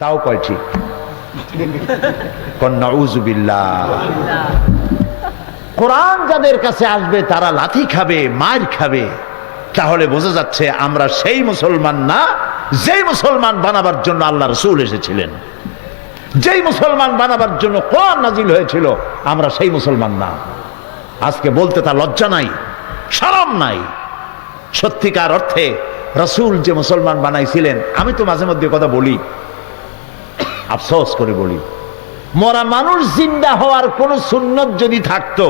তাও কয়টি কন্নাউজুবিল্লাহ কোরআন যাদের কাছে আসবে, তারা লাথি খাবে, মার খাবে। তাহলে বোঝা যাচ্ছে আমরা সেই মুসলমান না, যেই মুসলমান বানাবার জন্য আল্লাহ রসুল এসেছিলেন। যেই মুসলমান বানাবার জন্য কোরআন নাজিল হয়েছিল, আমরা সেই মুসলমান না। আজকে বলতে তা লজ্জা নাই সারাম নাই। সত্যিকার অর্থে রসুল যে মুসলমান বানাইছিলেন, আমি তো মাঝে মধ্যে কথা বলি আফসোস করে বলি, মরা মানুষ জিন্দা হওয়ার কোন সুন্নত যদি থাকতো,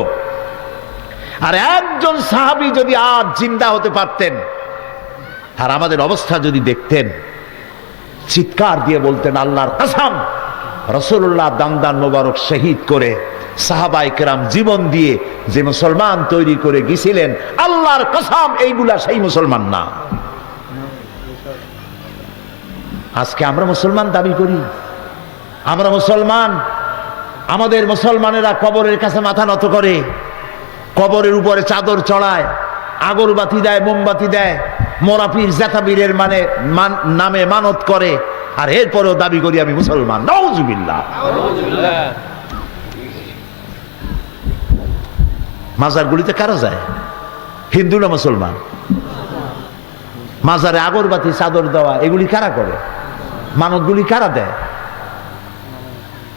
আর একজন সাহাবি যদি আজ জিন্দা হতে পারতেন, আর আমাদের অবস্থা যদি দেখতেন, চিৎকার দিয়ে বলতেন, আল্লাহর কাসাম রসুল্লাহ দামদান মোবারক শহীদ করে সাহাবাই কেরাম জীবন দিয়ে যে মুসলমান তৈরি করে গেছিলেন, আল্লাহর কসাম এইগুলা সেই মুসলমান না। আজকে আমরা মুসলমান দাবি করি। আমরা মুসলমান, আমাদের মুসলমানেরা কবরের কাছে মাথা নত করে, কবরের উপরে চাদর চড়ায়, আগরবাতি দেয়, মোমবাতি দেয় মোরাপির জেতাবীরের মানে নামে মানত করে, আর এরপরেও দাবি করি আমি মুসলমান। নওজুবিল্লাহ মাজারগুলিতে কারা যায়? হিন্দু না মুসলমান? মাজারে আগরবাতি, চাদর দেওয়া, এগুলি কারা করে? মানতগুলি কারা দেয়?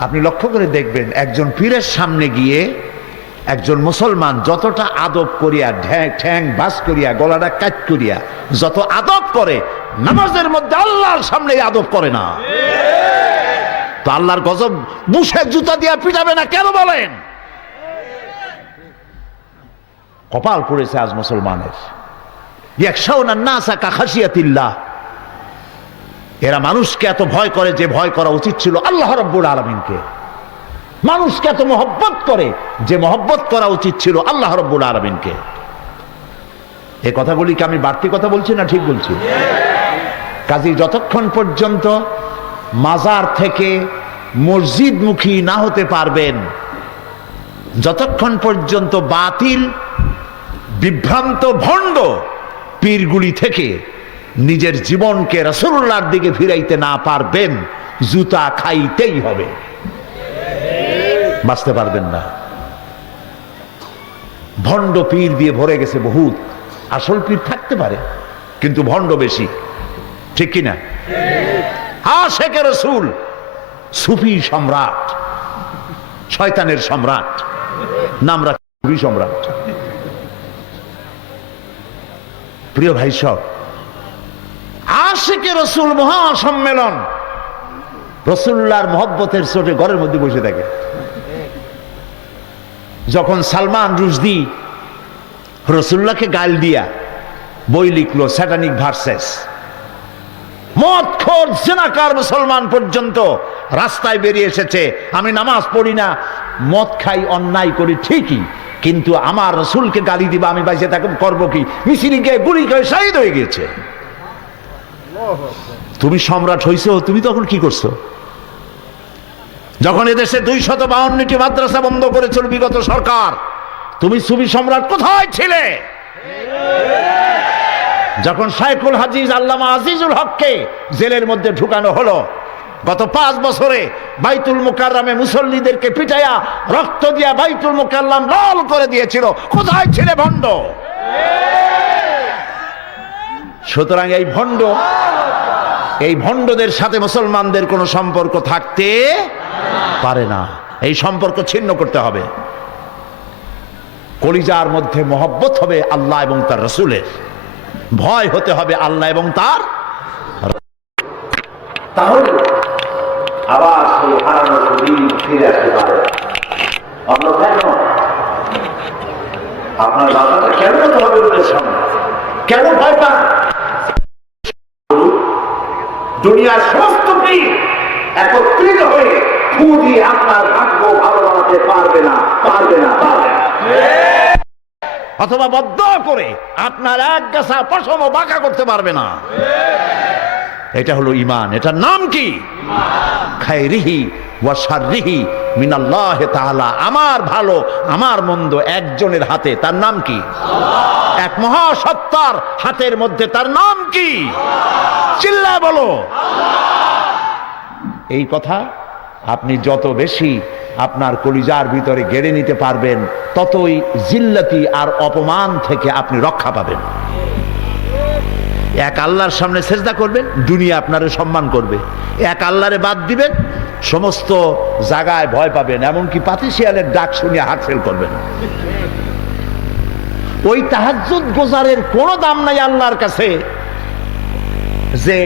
আপনি লক্ষ্য করে দেখবেন একজন পীরের সামনে গিয়ে একজন মুসলমান যতটা আদব করিয়া ঠ্যাং, বাস করিয়া, গলাটা কাট করিয়া যত আদব করে, নামাজের মধ্যে আল্লাহর সামনে আদব করে না। তো আল্লাহর গজব বুসে জুতা দিয়া পিটাবে না কেন বলেন? কপাল পড়েছে আজ মুসলমানের। ইয়াকশাউনা নাসা কাখাসিয়াতিল্লাহ এরা মানুষকে এত ভয় করে যে ভয় করা উচিত ছিল আল্লাহ রব্বুল আলমিনকে। মানুষকে এত মহব্বত করে যে মহব্বত করা উচিত ছিল আল্লাহ রব্বুল আলমিনকে। এই কথাগুলি কি আমি বাড়তি কথা বলছি না ঠিক বলছি? কাজী যতক্ষণ পর্যন্ত মাজার থেকে মসজিদমুখী না হতে পারবেন, যতক্ষণ পর্যন্ত বাতিল, বিভ্রান্ত, ভণ্ড পীরগুলি থেকে নিজের জীবনকে রসুল্লাহর দিকে ফিরাইতে না পারবেন, জুতা খাইতেই হবে। বাঁচতে পারবেন না। ভণ্ড পীর দিয়ে ভরে গেছে বহুত। আসল পীর থাকতে পারে, কিন্তু ভণ্ড বেশি। ঠিক কিনা হ্যাঁ শেখে রসুল, সুফি সম্রাট, শয়তানের সম্রাট, নাম রাখি সম্রাট। প্রিয় ভাই সব আশেকে রসুল মহাসম্মেলন। রসুল্লাহর মহব্বতের চোটে ঘরের মধ্যে বসে থাকে। যখন সালমান রুশদি রসুল্লাহকে গাল দিয়া বই লিখলো স্যাটানিক ভার্সেস মদ খোর জেনাকার মুসলমান পর্যন্ত রাস্তায় বেরিয়ে এসেছে, আমি নামাজ পড়ি না, মদ খাই, অন্যায় করি, ঠিকই, কিন্তু আমার রসুলকে গালি দিবা, আমি বাইসে তাকে করব কি? মিছিলিকে গুলি করে শহীদ হয়ে গেছে তুমি সম্রাট হইছো, তুমি তখন কি করছ? যখন এদেশে দুই শত বাউন্নটি মাদ্রাসা বন্ধ করেছিল বিগত সরকার, তুমি সুবি সম্রাট কোথায় ছিলে? যখন শাইখুল হাজিজ আল্লামা আজিজুল হককে জেলের মধ্যে ঢুকানো হলো, গত পাঁচ বছরে বাইতুল মুকাররামে মুসল্লিদেরকে পিটাইয়া রক্ত দিয়া বাইতুল মুকাররাম লাল করে দিয়েছিল। কোথায় ছিলে ভণ্ড? সুতরাং এই ভণ্ড এই ভণ্ডদের সাথে মুসলমানদের কোনো সম্পর্ক থাকতে পারে না। এই সম্পর্ক ছিন্ন করতে হবে। কলিজার মধ্যে মহব্বত হবে আল্লাহ এবং তার রসুলের। ভয় হতে হবে আল্লাহ এবং তার তাহলে আবার সেই ফিরে আসতে পারে। আপনার কেন হবে কেন ভয় পান? দুনিয়ার সমস্ত একত্রিত হয়ে ফু আপনার ভাগ্য ভালো বানাতে পারবে না পারবে না, পারবে অথবা বদ্ধ করে আপনার এক গাছা পশম বাঁকা করতে পারবে না। এটা হলো ইমান এটার নাম কি? খায়রিহি ওয়া শাররিহি মিনাল্লাহ তাআলা। আমার ভালো, আমার মন্দ একজনের হাতে তার নাম কি? এক মহাসত্তার হাতের মধ্যে তার নাম কি? চিল্লা বলো। এই কথা আপনি যত বেশি আপনার কলিজার ভিতরে গেড়ে নিতে পারবেন, ততই জিল্লাতি আর অপমান থেকে আপনি রক্ষা পাবেন। এক আল্লাহর সামনে সেজদা করবেন, দুনিয়া আপনারে সম্মান করবে। এক আল্লাহরে বাদ দিবেন, সমস্ত জায়গায় ভয় পাবেন, এমনকি পাতি শিয়ালের ডাক শুনিয়ে হাট ফেল করবেন। ওই তাহাজ্জুদ গোজারের কোনো দাম নাই আল্লাহর কাছে। যে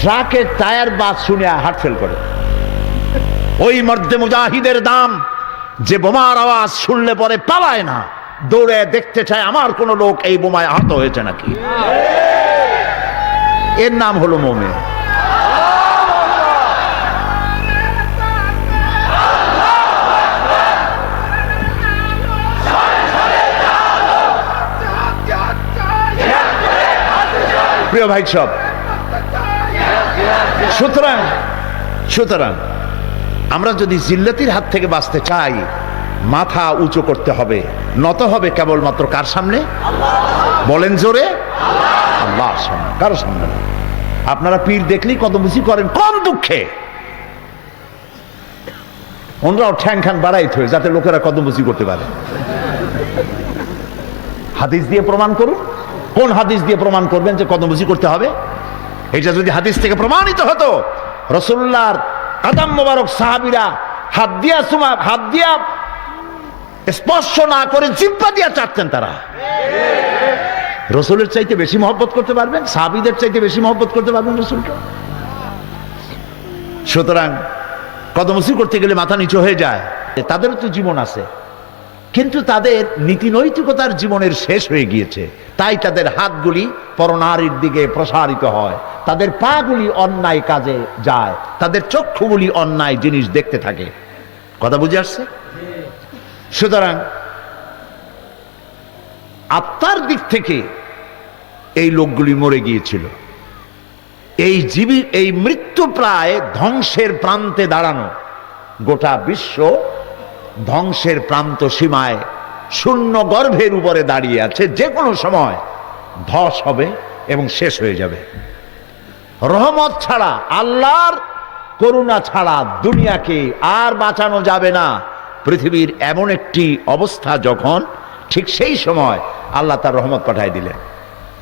ট্রাকের টায়ার বাস শুনিয়া হাট ফেল করে। ওই মধ্যে মুজাহিদের দাম, যে বোমার আওয়াজ শুনলে পরে পালায় না, দৌড়ে দেখতে চায় আমার কোনো লোক এই বোমায় আহত হয়েছে নাকি। এর নাম হলো মোমে প্রিয় ভাই সব সুতরাং সুতরাং, আমরা যদি জিল্লাতির হাত থেকে বাঁচতে চাই, মাথা উঁচু করতে হবে। নত হবে কেবলমাত্র কার সামনে? বলেন জোরে। আল্লাহর সামনে। কারও সামনে? আপনারা পীর দেখলেই কত বুঝি করেন, কম দুঃখে। ওনরাও ঠ্যাং খ্যাং বাড়াইতে হয় যাতে লোকেরা কদমবুজি করতে পারে। হাদিস দিয়ে প্রমাণ করুন। কোন হাদিস দিয়ে প্রমাণ করবেন যে কদমবুজি করতে হবে? এটা যদি হাদিস থেকে প্রমাণিত হতো রসুল্লাহর কাদাম মোবারক সাহাবিরা হাত দিয়া সুমা, হাত দিয়া স্পর্শ না করে জিব্বা দিয়া চাটতেন তারা। রসুলের চাইতে বেশি মহব্বত করতে পারবেন, সাহাবিদের চাইতে বেশি মহব্বত করতে পারবেন রসুলকে। সুতরাং কদমসি করতে গেলে মাথা নিচু হয়ে যায়। তাদেরও তো জীবন আছে। কিন্তু তাদের নীতি নৈতিকতার জীবনের শেষ হয়ে গিয়েছে। তাই তাদের হাতগুলি পরনারীর দিকে প্রসারিত হয়। তাদের পাগুলি অন্যায় কাজে যায়। তাদের চক্ষুগুলি অন্যায় জিনিস দেখতে থাকে। কথা বুঝে আসছে? সুতরাং আত্মার দিক থেকে এই লোকগুলি মরে গিয়েছিল। এই জীবী, এই মৃত্যু প্রায় ধ্বংসের প্রান্তে দাঁড়ানো। গোটা বিশ্ব ধ্বংসের প্রান্ত সীমায় শূন্য গর্ভের উপরে দাঁড়িয়ে আছে। যে কোনো সময় ধস হবে এবং শেষ হয়ে যাবে। রহমত ছাড়া, আল্লাহর করুণা ছাড়া দুনিয়াকে আর বাঁচানো যাবে না। পৃথিবীর এমন একটি অবস্থা যখন, ঠিক সেই সময় আল্লাহ তার রহমত পাঠাই দিলেন।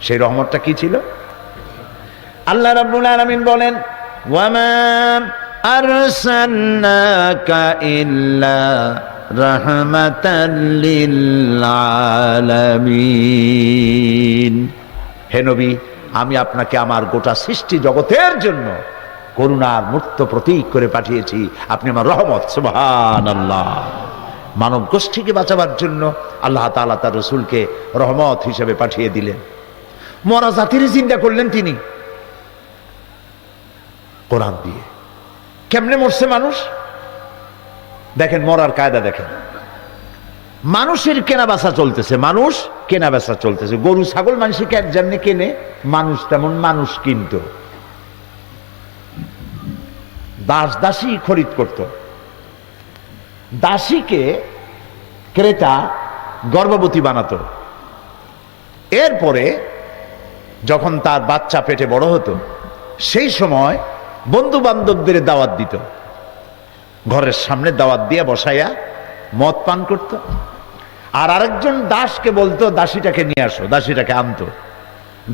সেই রহমতটা কি ছিল? আল্লাহ রাব্বুল আলামিন বলেন ওয়ামা ইল্লা রাহমাতাল লিল আলামিন হে নবী, আমি আপনাকে আমার গোটা সৃষ্টি জগতের জন্য করুণার মূর্ত প্রতীক করে পাঠিয়েছি। আপনি আমার রহমত, সুবহানাল্লাহ। মানব গোষ্ঠীকে বাঁচাবার জন্য আল্লাহ তাআলা তার রসুলকে রহমত হিসেবে পাঠিয়ে দিলেন। মরা জাতির চিন্তা করলেন তিনি। কোরআন দিয়ে। কেমনে মরছে মানুষ? দেখেন, মরার কায়দা দেখেন। মানুষের কেনা বেচা চলতেছে, মানুষ কেনা বেচা চলতেছে। গরু, ছাগল মানুষকে যেমনি কেনে, মানুষ তেমন মানুষ কিনত। দাস দাসী খরিদ করত। দাসীকে ক্রেতা গর্ভবতী বানাতো। এরপরে যখন তার বাচ্চা পেটে বড় হতো, সেই সময় বন্ধু বান্ধবদের দাওয়াত দিত। ঘরের সামনে দাওয়াত দিয়ে বসাইয়া মদ পান করত। আর আরেকজন দাসকে বলতো, দাসীটাকে নিয়ে আসো, দাসীটাকে আনতো।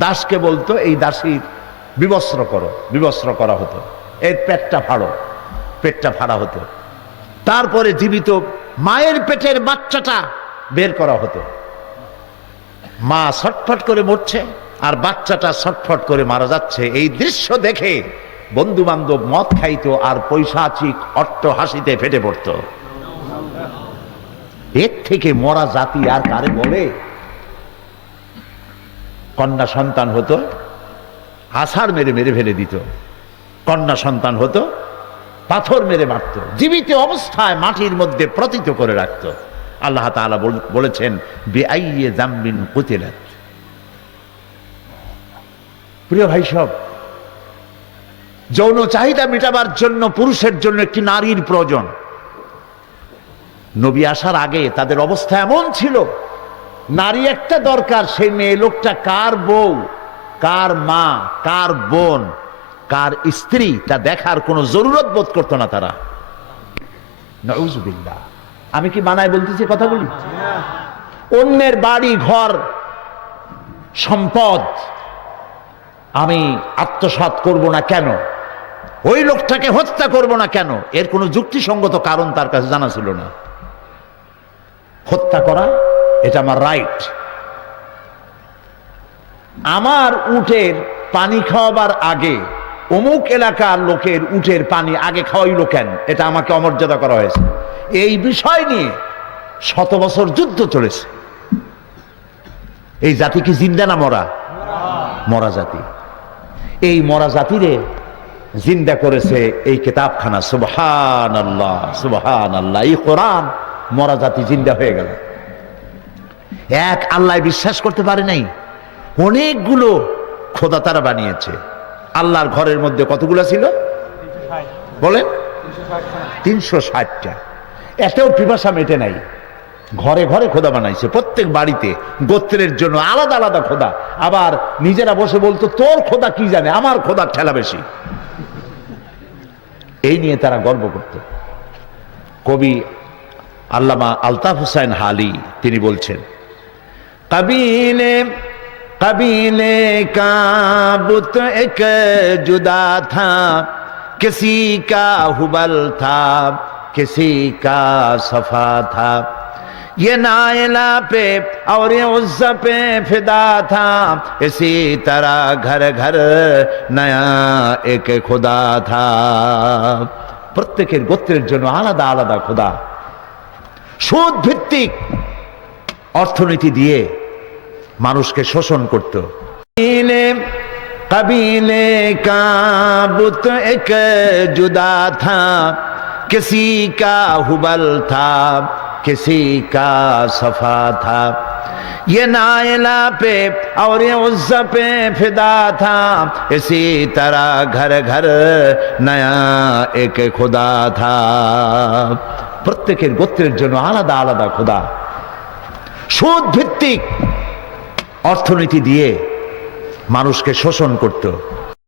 দাসকে বলতো, এই দাসীর বিবস্ত্র করো, বিবস্ত্র করা হতো। এর পেটটা ফাড়ো, পেটটা ফাড়া হতো। তারপরে জীবিত মায়ের পেটের বাচ্চাটা বের করা হতো। মা ছটফট করে মরছে, আর বাচ্চাটা ছটফট করে মারা যাচ্ছে। এই দৃশ্য দেখে বন্ধু বান্ধব মদ খাইতো আর পৈশাচিক অট্ট হাসিতে ফেটে পড়ত। এর থেকে মরা জাতি আর কারে বলে? কন্যা সন্তান হতো, আষাঢ় মেরে মেরে ফেলে দিত। কন্যা সন্তান হতো, পাথর মেরে মারত। জীবিত অবস্থায় মাটির মধ্যে প্রতীত করে রাখত। আল্লাহ বল- বলেছেন, বেআইয়ে জাম্বিন কুতিলাত। প্রিয় ভাই সব যৌন চাহিদা মেটাবার জন্য পুরুষের জন্য একটি নারীর প্রয়োজন। নবী আসার আগে তাদের অবস্থা এমন ছিল, নারী একটা দরকার, সেই মেয়ে লোকটা কার বউ, কার মা, কার বোন, কার স্ত্রী, তা দেখার কোনো জরুরত বোধ করতো না তারা। আমি কি বানায় বলতেছি কথা বলি অন্যের বাড়ি, ঘর, সম্পদ আমি আত্মসাৎ করব না কেন? ওই লোকটাকে হত্যা করব না কেন? এর কোনো যুক্তিসঙ্গত কারণ তার কাছে জানা ছিল না। হত্যা করা, এটা আমার রাইট আমার উটের পানি খাওয়াবার আগে অমুক এলাকার লোকের উটের পানি আগে খাওয়াইলো কেন? এটা আমাকে অমর্যাদা করা হয়েছে। এই বিষয় নিয়ে শত বছর যুদ্ধ চলেছে। এই জাতি কি জিন্দা না মরা? মরা জাতি। এই মরা জাতিরে জিন্দা করেছে এই কিতাবখানা। সুবহান আল্লাহ সুবহান আল্লাহ এই কোরআন মরা জাতি জিন্দা হয়ে গেল। এক আল্লাহ বিশ্বাস করতে পারে নাই, অনেকগুলো খোদা তারা বানিয়েছে। আল্লাহর ঘরের মধ্যে কতগুলো ছিল? বলেন। তিনশো ষাটটা। এতেও পিপাসা মেটে নাই। ঘরে ঘরে খোদা বানাইছে, প্রত্যেক বাড়িতে গোত্রের জন্য আলাদা আলাদা খোদা। আবার নিজেরা বসে বলতো, তোর খোদা কি জানে? আমার খোদার ঠেলা বেশি। এই নিয়ে তারা গর্ব করত। কবি আল্লামা আলতাফ হুসাইন হালি, তিনি বলছেন, কাবিলে, কবিলে কাবুত এক জুদা থা, কিসি কা হুবল থা, কিসি কা সফা থা। ये नायला पे और ये उज्जा पे फिदा था इसी तरह घर घर नया एक खुदा था প্রত্যেকের গোত্রের জন্য আলাদা আলাদা খোদা সুদ ভিত্তিক অর্থনীতি দিয়ে মানুষকে শোষণ করত কবিলে का बुत एक जुदा था किसी का हुबल था किसी का सफा था ये नायला पे और ये उज्जा पे फिदा था इसी तरह घर घर नया एक खुदा था প্রত্যেকের গোত্রের জন্য আলাদা আলাদা খোদা সুদ ভিত্তিক অর্থনীতি দিয়ে মানুষকে শোষণ করত